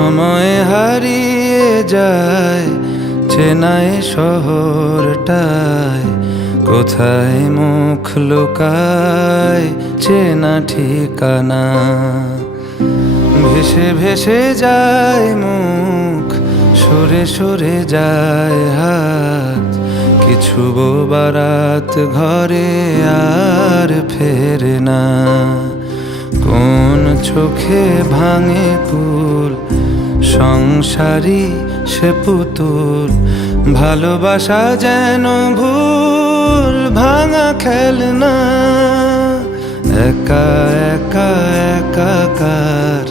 সময় হারিয়ে যায় চেনায় শহরটায়, কোথায় মুখ লুকায় চেনা ঠিকানা। ভেসে ভেসে যায় মুখ, সরে সরে যায় হাত, কিছু বারাত ঘরে আর ফেরে না। কোন চোখে ভাঙে কুল, সংসারী সে পুতুল, ভালোবাসা যেন ভুল ভাঙা খেলনা। একা একা একাকার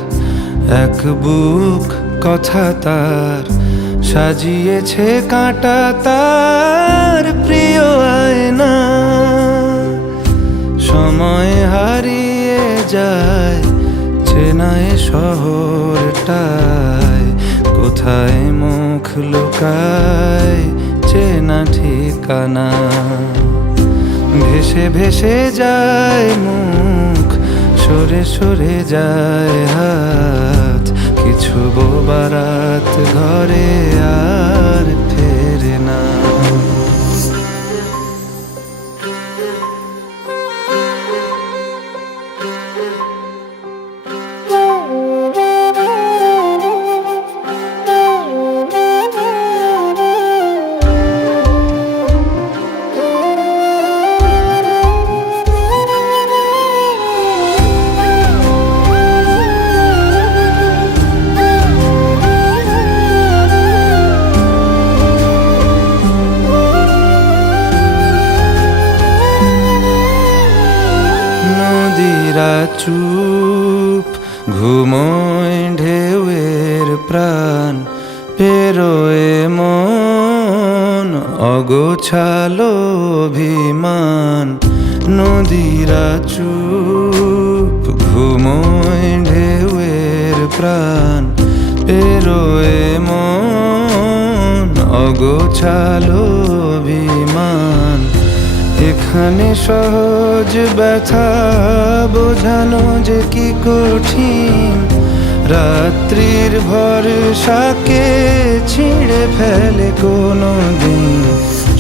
এক বুক কথা তার, সাজিয়েছে কাঁটা তার প্রিয় আয়না। সময় হারিয়ে যায় চেনায় শহরটায়, কোথায় মুখ লুকায় চেনা ঠিকানা। ভেসে ভেসে যায় মুখ, সরে সরে যায় হাত, কিছু বারাত ঘরে আর ফেরে না। নদীরা চুপ, ঘুমোয় ঢেউয়ের প্রাণ, পেরোয় মন অগোছালো অভিমান। নদীরা চুপ, ঘুমোয় ঢেউয়ের প্রাণ, পেরোয় মন অগোছালো অভিমান। এখানে সহজ ব্যথা বোঝানো যে কি কঠিন, রাত্রির ভরসাকে ছিঁড়ে ফেলে কোনো দিন।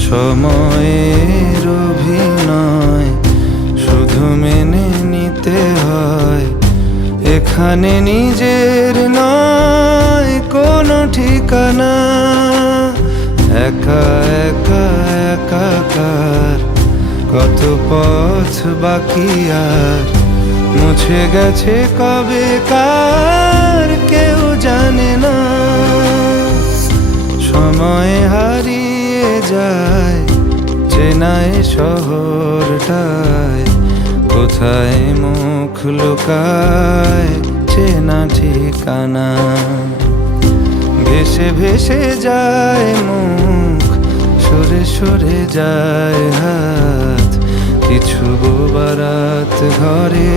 সময়ের অভিনয় শুধু মেনে নিতে হয়, এখানে নিজের নয় কোনো ঠিকানা। একা একা একাকার কত পথ বাকি আর, মুছে গেছে কবে কার কেউ জানে না। সময় হারিয়ে যায় চেনায় শহরটায়, কোথায় মুখ লুকায় চেনা ঠিকানা। ভেসে ভেসে যায় মুখ, সরে সরে যায় হাত, কিছু বারাত ঘরে